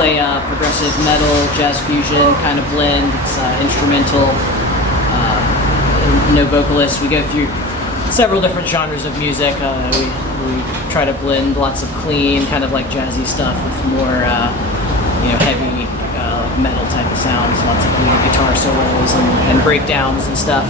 play progressive metal, jazz fusion kind of blend. It's instrumental, no vocalists. We go through several different genres of music. We try to blend lots of clean, kind of like jazzy stuff with more heavy metal type of sounds, lots of guitar solos and breakdowns and stuff.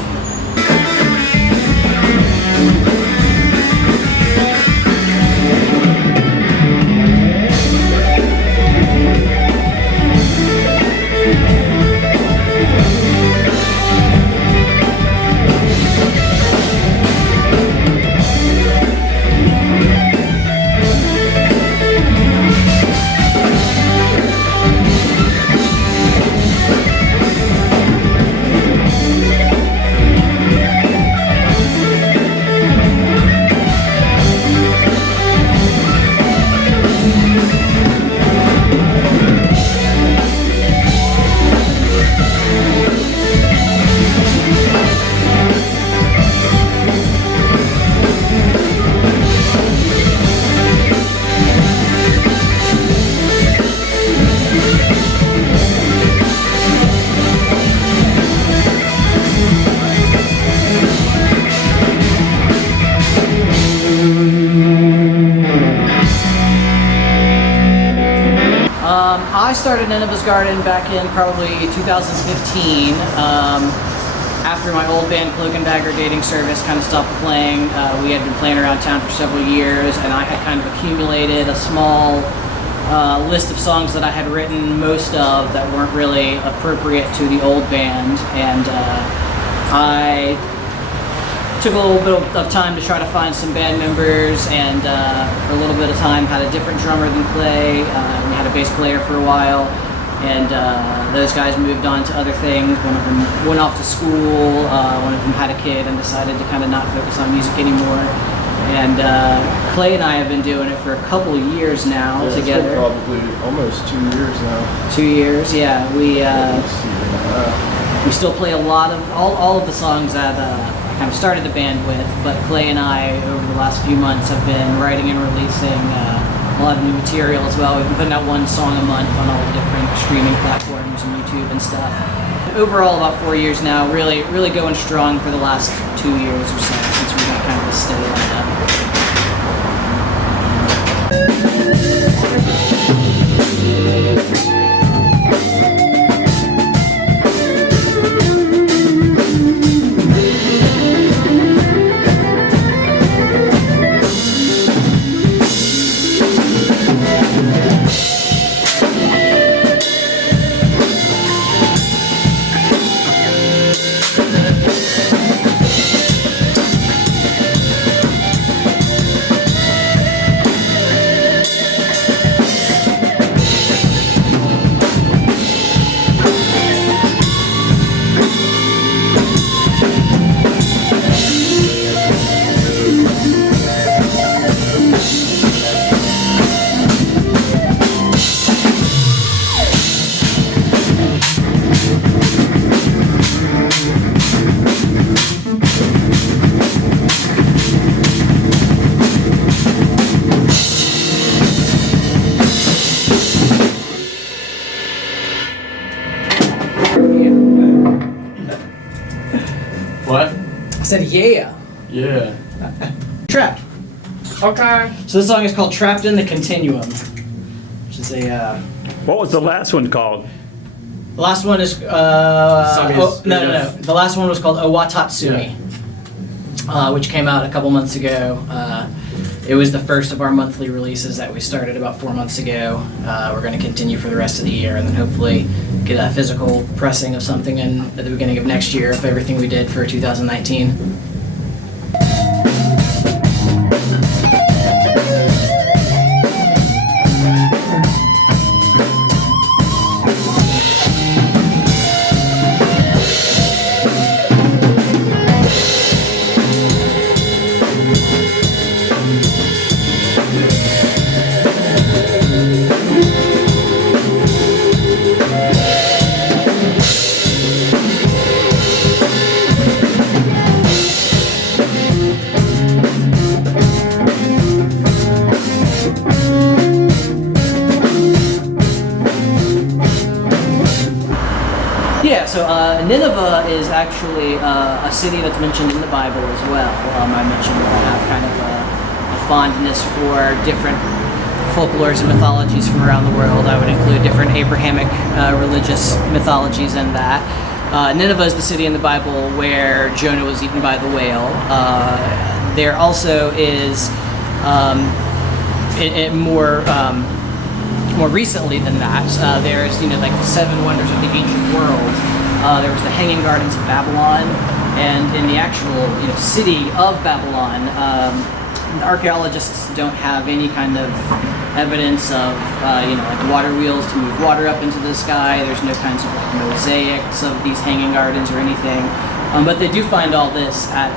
I started Nineveh's Garden back in probably 2015. After my old band Cloak and Dagger Dating Service kind of stopped playing, we had been playing around town for several years, and I had kind of accumulated a small list of songs that I had written, most of that weren't really appropriate to the old band, and I took a little bit of time to try to find some band members, and for a little bit of time had a different drummer than Clay. We had a bass player for a while, and those guys moved on to other things. One of them went off to school, one of them had a kid and decided to kind of not focus on music anymore. And Clay and I have been doing it for a couple of years now together. It's been probably almost 2 years now. 2 years, yeah. We still play a lot of, all of the songs that kind of started the band with, but Clay and I, over the last few months, have been writing and releasing a lot of new material as well. We've been putting out one song a month on all the different streaming platforms and YouTube and stuff. Overall, about 4 years now, really going strong for the last 2 years or so, since we got kind of a steady lineup. What? I said yeah. Yeah. Trapped. Okay. So this song is called Trapped in the Continuum, which is a... What was the last one called? The last one is... no. The last one was called Owatatsumi, which came out a couple months ago. It was the first of our monthly releases that we started about 4 months ago. We're going to continue for the rest of the year, and then hopefully get a physical pressing of something at the beginning of next year of everything we did for 2019. Yeah, so Nineveh is actually a city that's mentioned in the Bible as well. I mentioned that I have kind of a fondness for different folklores and mythologies from around the world. I would include different Abrahamic religious mythologies in that. Nineveh is the city in the Bible where Jonah was eaten by the whale. There also is more recently than that, there's like the seven wonders of the ancient world. There was the Hanging Gardens of Babylon, and in the actual city of Babylon, archaeologists don't have any kind of evidence of like water wheels to move water up into the sky. There's no kinds of like mosaics of these hanging gardens or anything, but they do find all this at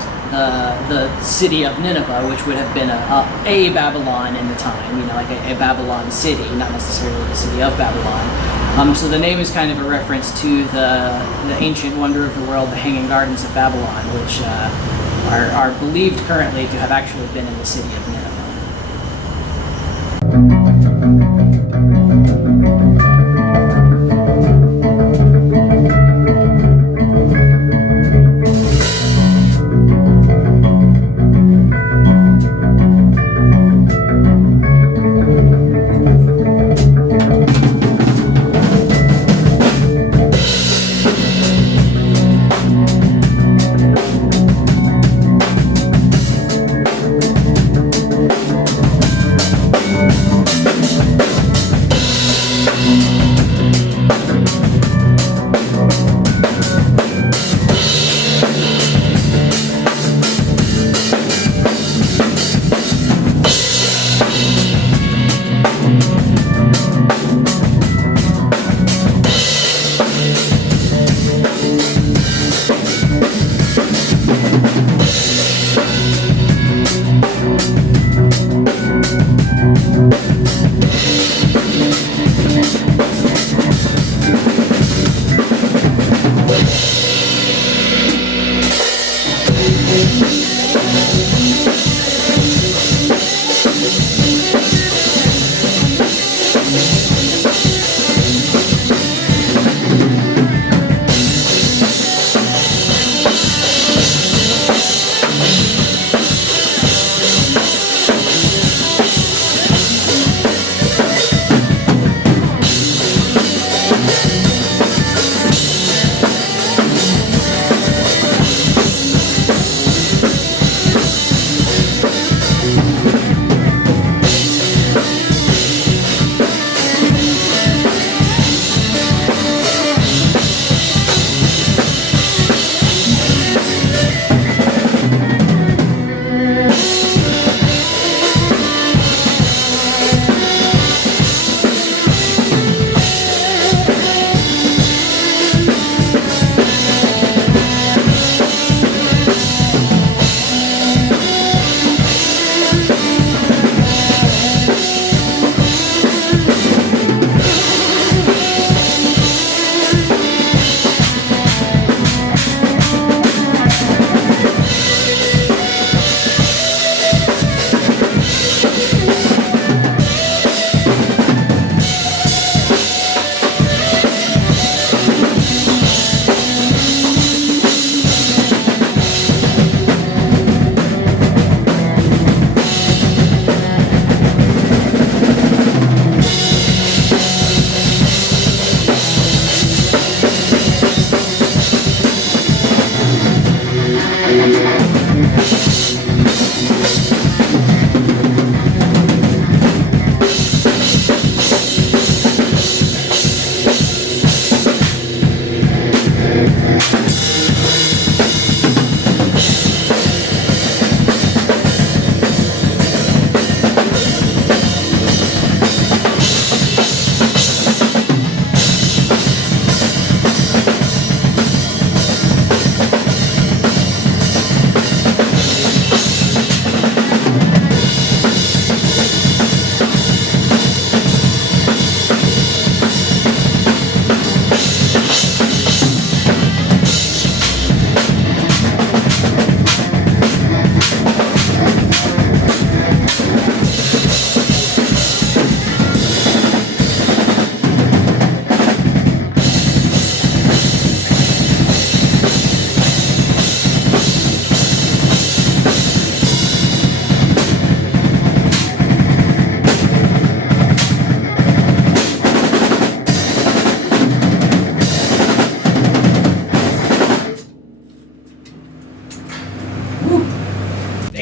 the city of Nineveh, which would have been a Babylon in the time, like a Babylon city, not necessarily the city of Babylon. So the name is kind of a reference to the ancient wonder of the world, the Hanging Gardens of Babylon, which are believed currently to have actually been in the city of Nineveh.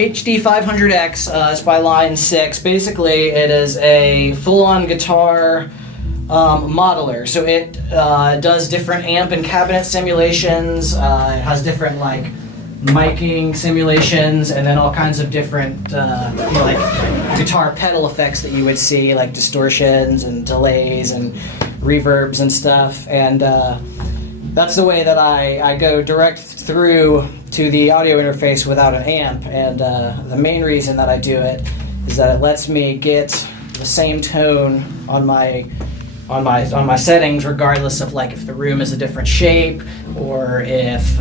HD 500X. It's by Line 6. Basically, it is a full-on guitar modeler. So it does different amp and cabinet simulations. It has different like miking simulations, and then all kinds of different like guitar pedal effects that you would see, like distortions and delays and reverbs and stuff. And that's the way that I go direct through to the audio interface without an amp. And the main reason that I do it is that it lets me get the same tone on my settings, regardless of like if the room is a different shape or if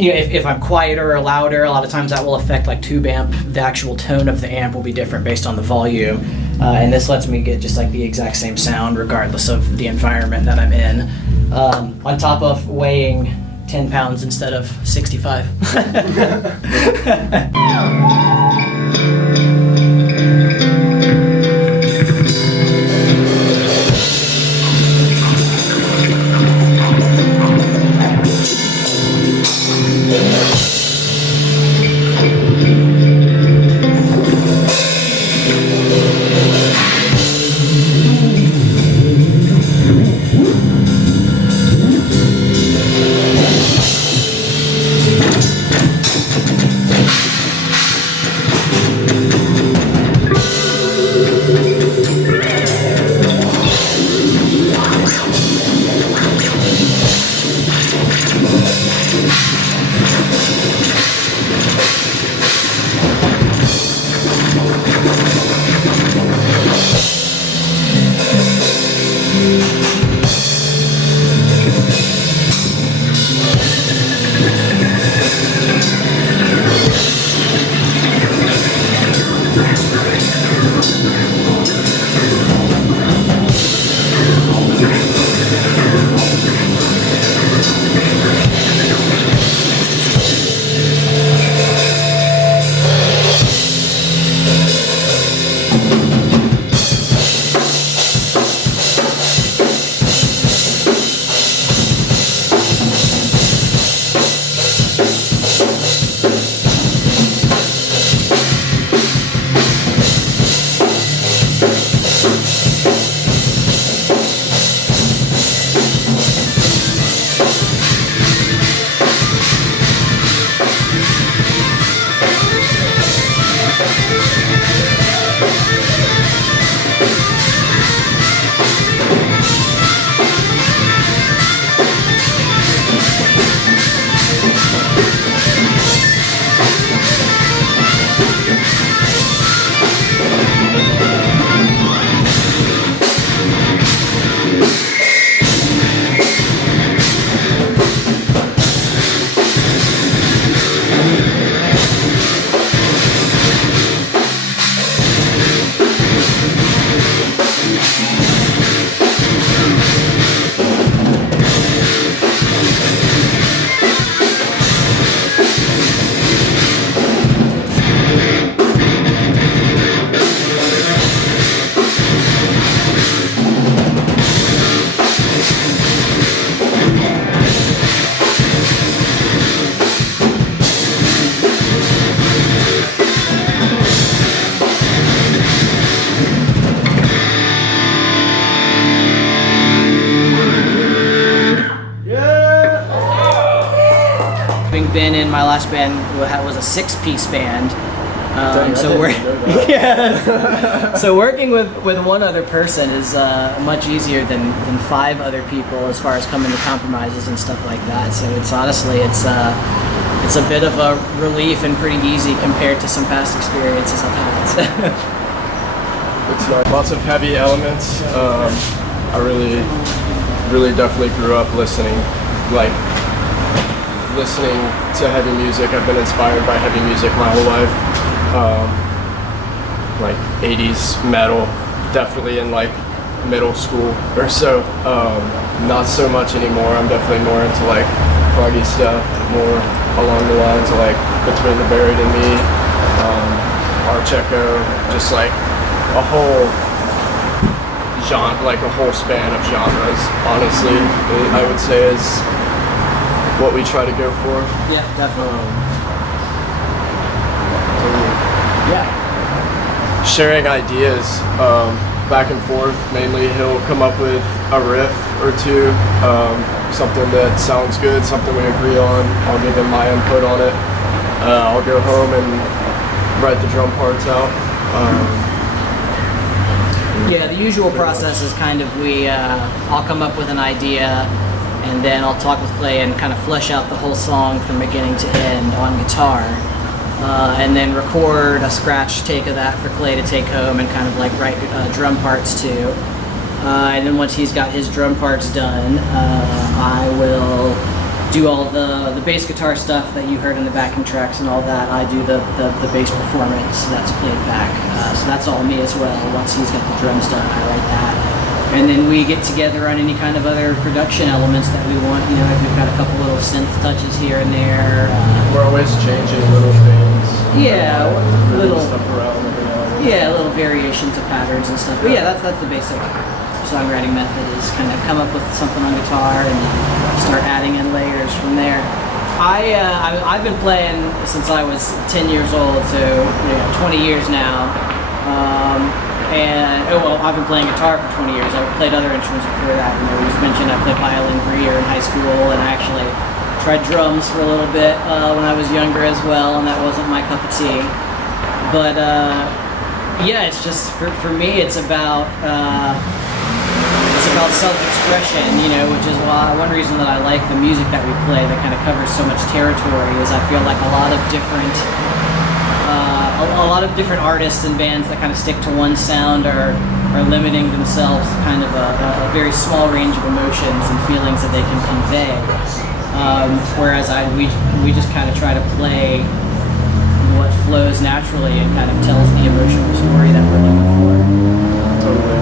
if I'm quieter or louder. A lot of times that will affect like tube amp. The actual tone of the amp will be different based on the volume, and this lets me get just like the exact same sound regardless of the environment that I'm in. On top of weighing 10 pounds instead of 65. Been in my last band was a 6-piece band. So working with one other person is much easier than 5 other people as far as coming to compromises and stuff like that. So it's honestly it's a bit of a relief and pretty easy compared to some past experiences I've had. It's lots of heavy elements. I really definitely grew up listening to heavy music. I've been inspired by heavy music my whole life. Like 80s metal, definitely in like middle school or so. Not so much anymore. I'm definitely more into like proggy stuff, more along the lines of like Between the Buried and Me, Arch Echo, just like a whole genre, like a whole span of genres. Honestly, I would say is what we try to go for. Yeah, definitely. Yeah. Sharing ideas back and forth. Mainly, he'll come up with a riff or two, something that sounds good, something we agree on. I'll give him my input on it. I'll go home and write the drum parts out. Yeah, the usual process is kind of I'll come up with an idea, and then I'll talk with Clay and kind of flesh out the whole song from beginning to end on guitar. And then record a scratch take of that for Clay to take home and kind of like write drum parts to. And then once he's got his drum parts done, I will do all the bass guitar stuff that you heard in the backing tracks and all that. I do the bass performance that's played back. So that's all me as well. Once he's got the drums done, I write that. And then we get together on any kind of other production elements that we want. You know, if we've got a couple little synth touches here and there. We're always changing little things. Yeah, moving little stuff around every now and then. Yeah, little variations of patterns and stuff. But yeah, that's the basic songwriting method, is kind of come up with something on guitar and start adding in layers from there. I've been playing since I was 10 years old, so 20 years now. I've been playing guitar for 20 years. I played other instruments before that. You know, we just mentioned I played violin for a year in high school, and I actually tried drums for a little bit when I was younger as well, and that wasn't my cup of tea. But yeah, it's just for me, it's about self-expression, you know, which is why one reason that I like the music that we play that kind of covers so much territory is I feel like a lot of different artists and bands that kind of stick to one sound are limiting themselves to kind of a very small range of emotions and feelings that they can convey. Whereas we just kind of try to play what flows naturally and kind of tells the emotional story that we're looking for. Totally.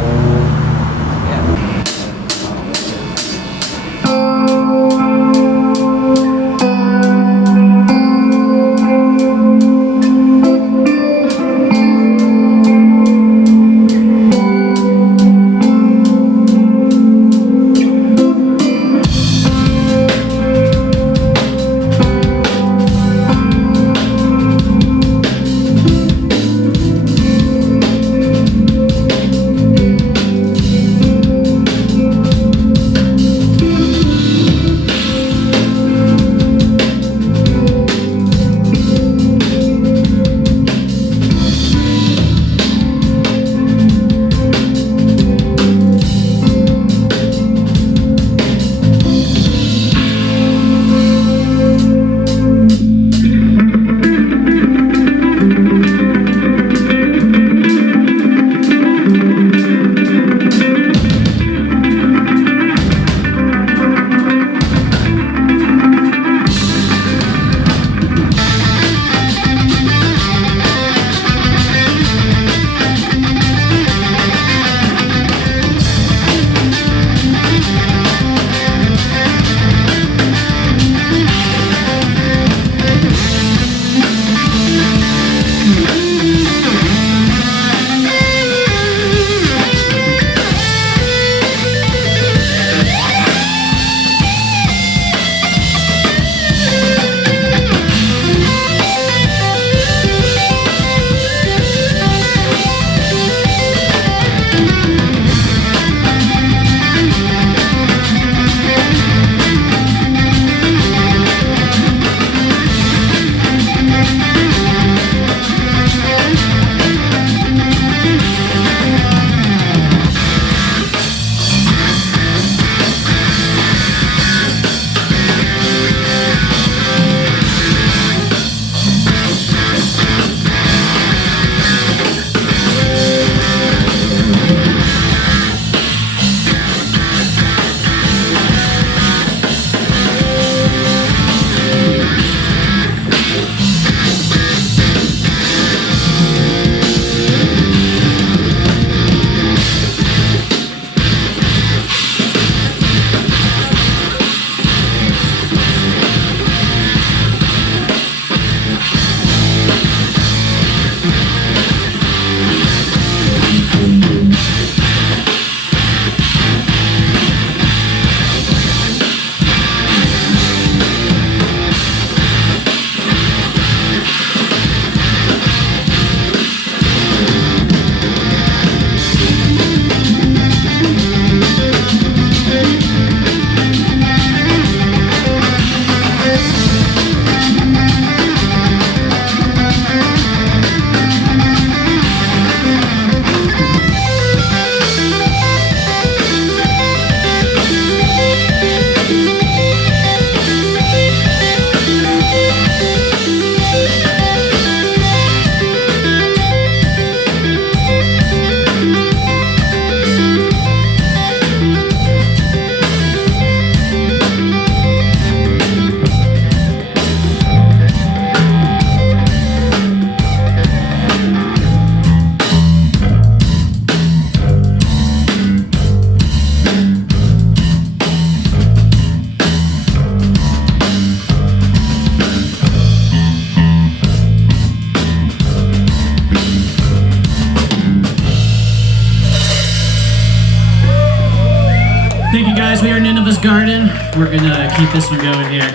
Thank you guys, we are Nineveh's Garden. We're gonna keep this one going here.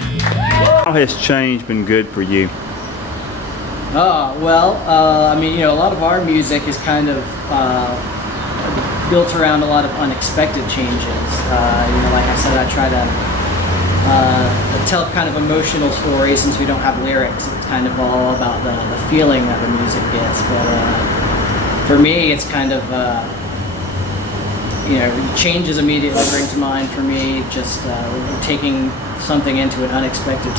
How has change been good for you? I mean, a lot of our music is kind of built around a lot of unexpected changes. Like I said, I try to tell kind of emotional stories since we don't have lyrics. It's kind of all about the feeling that the music gets. But for me, it's kind of, changes immediately bring to mind for me, just taking something into an unexpected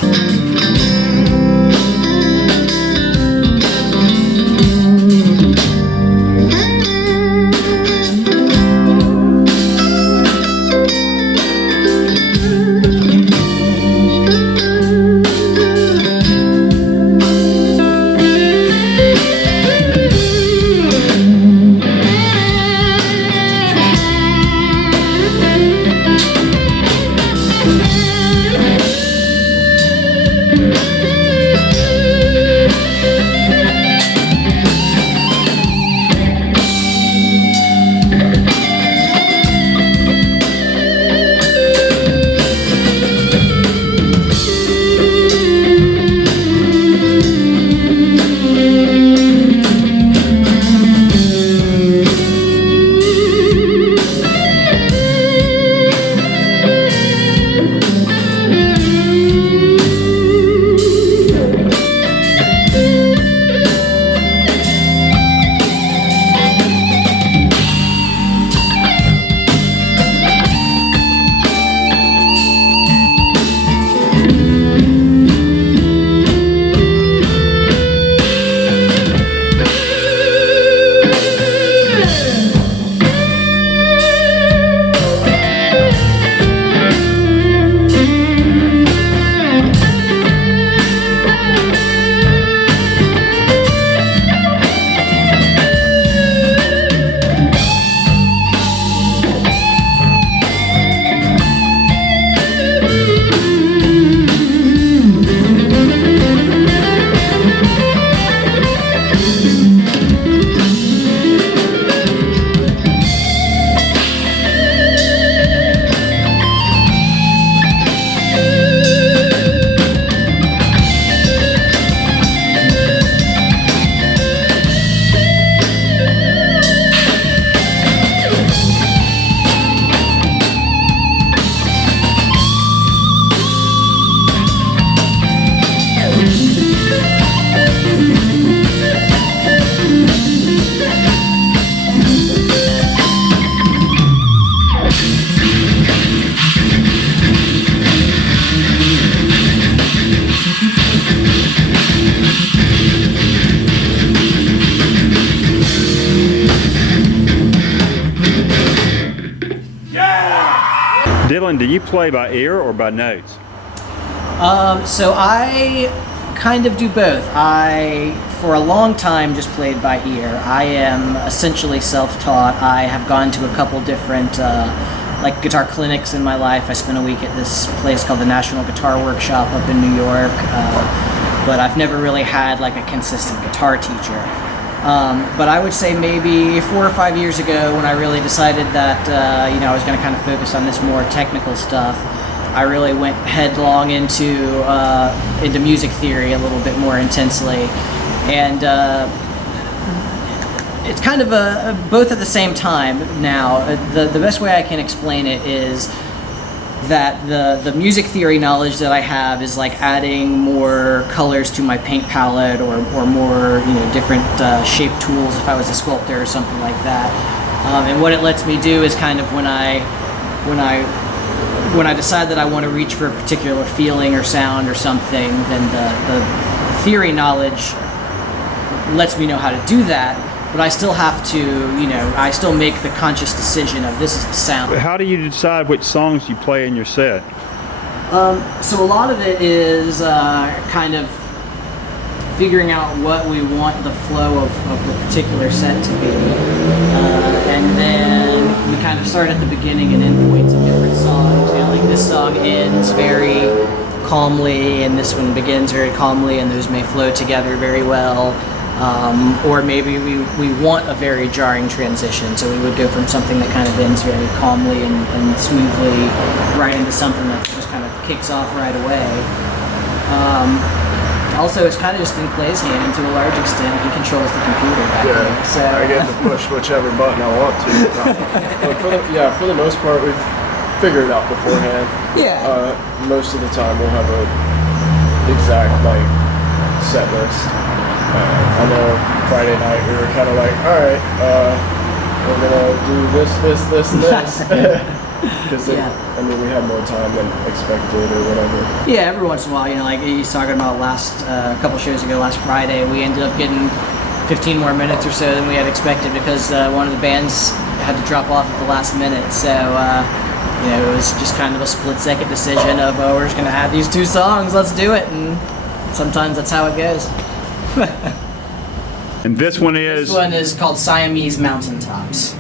Dylan, do you play by ear or by notes? So I kind of do both. I, for a long time, just played by ear. I am essentially self-taught. I have gone to a couple different guitar clinics in my life. I spent a week at this place called the National Guitar Workshop up in New York, but I've never really had like a consistent guitar teacher. But I would say maybe 4 or 5 years ago, when I really decided that I was going to kind of focus on this more technical stuff, I really went headlong into music theory a little bit more intensely, and it's kind of both at the same time now. The best way I can explain it is that the music theory knowledge that I have is like adding more colors to my paint palette, or more different shape tools if I was a sculptor or something like that. And what it lets me do is kind of when I decide that I want to reach for a particular feeling or sound or something, then the theory knowledge lets me know how to do that. But I still have to, I still make the conscious decision of this is the sound. How do you decide which songs you play in your set? So a lot of it is kind of figuring out what we want the flow of the particular set to be. And then we kind of start at the beginning and end points of different songs. Like this song ends very calmly, and this one begins very calmly, and those may flow together very well. Or maybe we want a very jarring transition, so we would go from something that kind of ends very calmly and smoothly right into something that just kind of kicks off right away. Also, it's kind of just in Clay's hand to a large extent. He controls the computer back there. So I get to push whichever button I want to. But for the most part, we've figured it out beforehand. Yeah. Most of the time, we'll have a exact set list. I know Friday night we were kind of like, all right, we're gonna do this, and this. Because we had more time than expected or whatever. Yeah, every once in a while, like he's talking about a couple shows ago, last Friday, we ended up getting 15 more minutes or so than we had expected because one of the bands had to drop off at the last minute. So, it was just kind of a split-second decision of, we're just going to add these 2 songs, let's do it. And sometimes that's how it goes. And this one is? This one is called Siamese Mountaintops.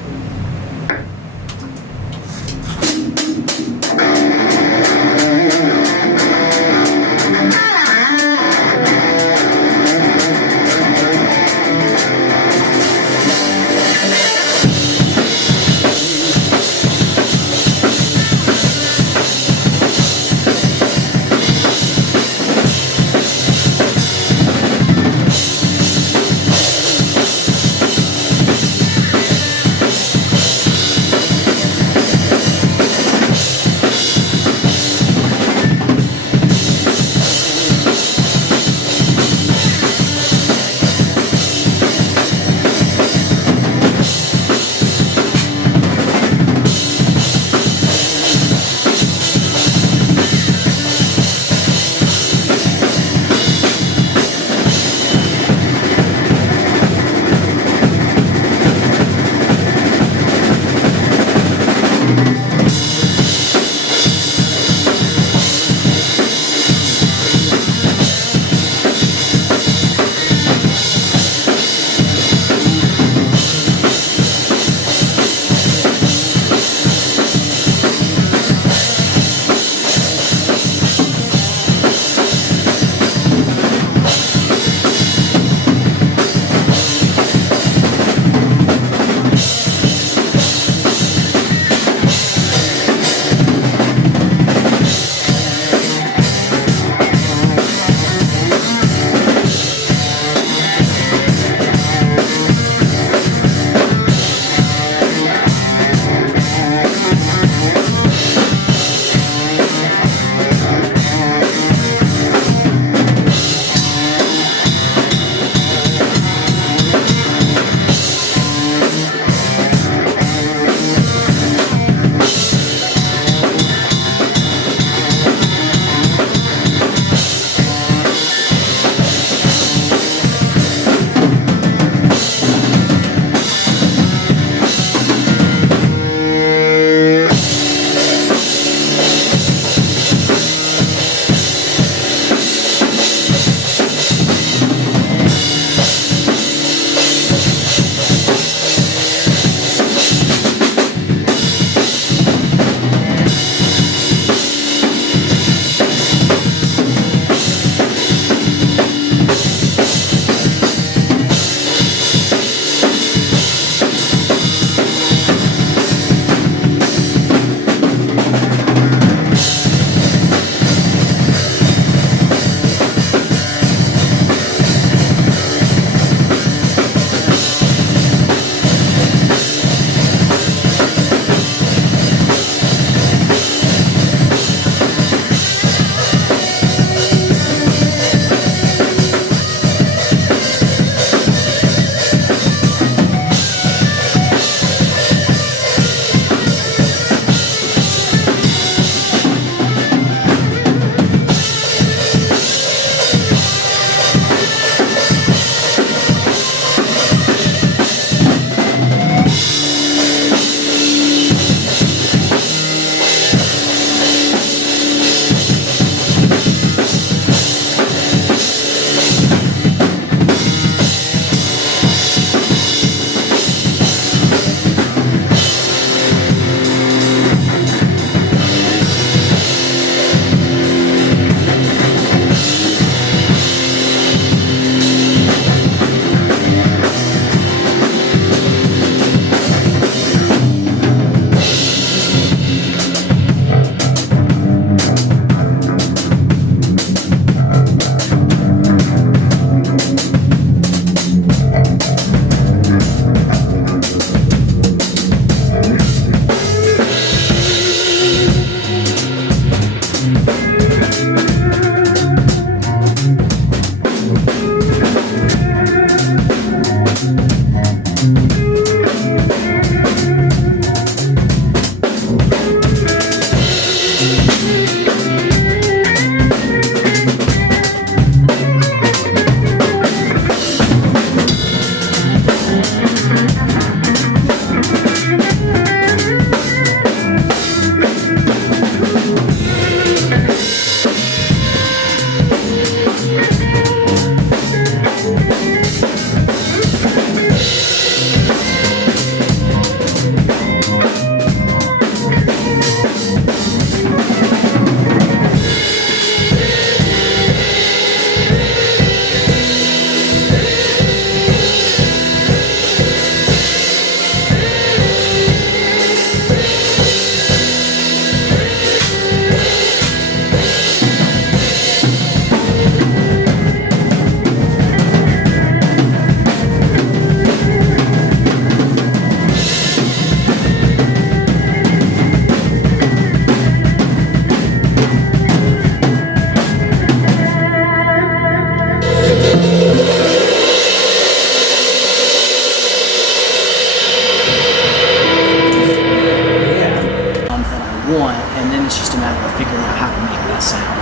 want, and then it's just a matter of figuring out how to make that sound.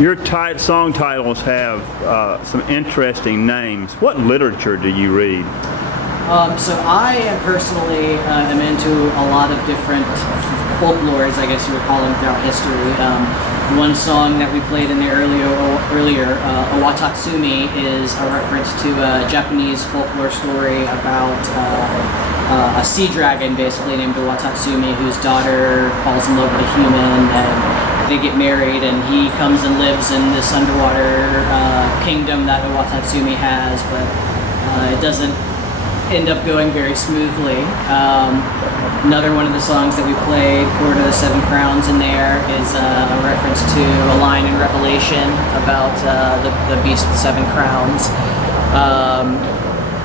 Your song titles have some interesting names. What literature do you read? So I am personally am into a lot of different folklores, I guess you would call them, throughout history. One song that we played in there earlier, Owatatsumi, is a reference to a Japanese folklore story about a sea dragon, basically named Owatatsumi, whose daughter falls in love with a human, and they get married, and he comes and lives in this underwater kingdom that Owatatsumi has, but it doesn't end up going very smoothly. Another one of the songs that we played, Court of the Seven Crowns, in there is a reference to a line in Revelation about the beast with 7 crowns.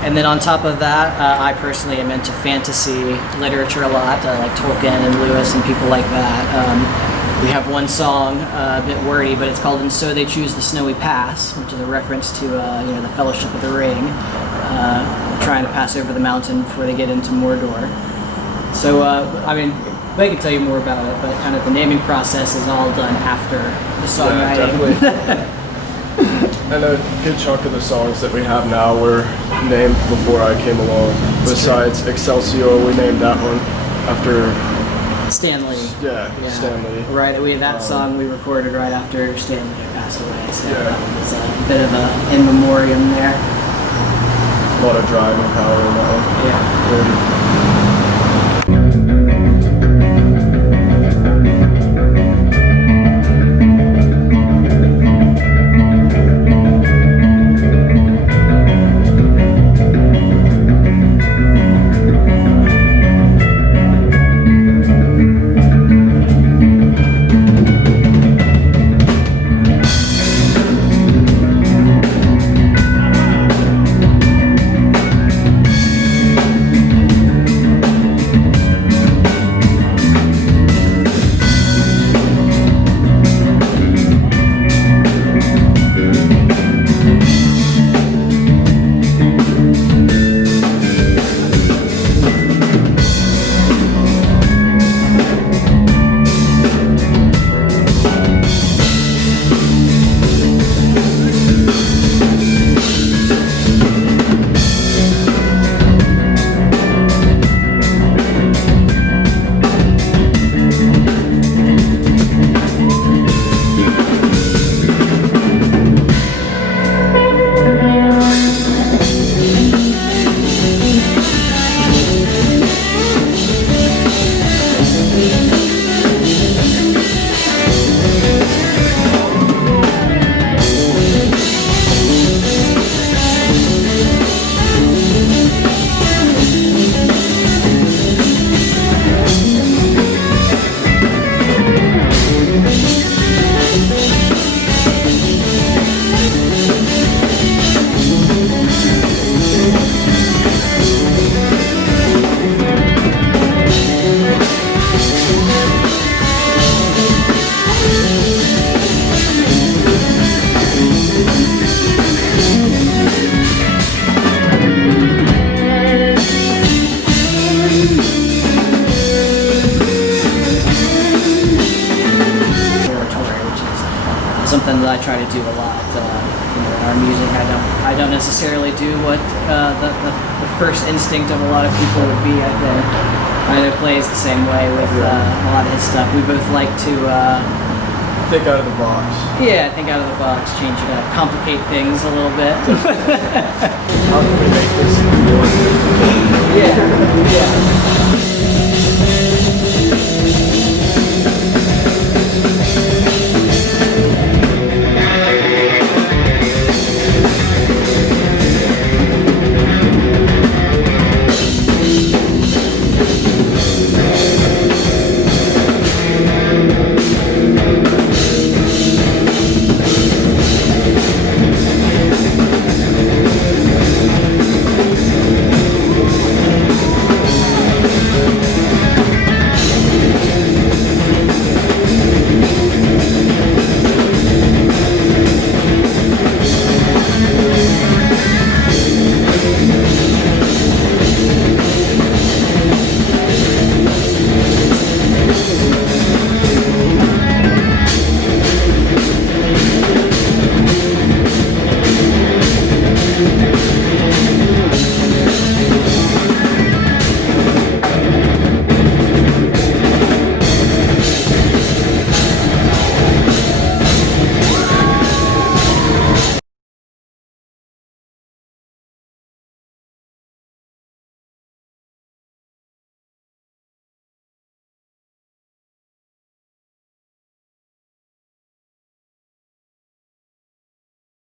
And then on top of that, I personally am into fantasy literature a lot, like Tolkien and Lewis and people like that. We have one song, a bit wordy, but it's called "And So They Choose the Snowy Pass," which is a reference to the Fellowship of the Ring, trying to pass over the mountain before they get into Mordor. So, I mean, they can tell you more about it, but kind of the naming process is all done after the songwriting. Yeah, and a good chunk of the songs that we have now were named before I came along. Besides Excelsior, we named that one after Stanley. Yeah, Stanley. Right, that song we recorded right after Stanley had passed away, so Yeah. that was a bit of a in memoriam there. A lot of driving power in that one. Yeah. Something that I try to do a lot in our music. I don't necessarily do what the first instinct of a lot of people would be. I know plays the same way with a lot of his stuff. We both like to Think out of the box. think out of the box, change it up, complicate things a little bit. How can we make this more difficult? Yeah.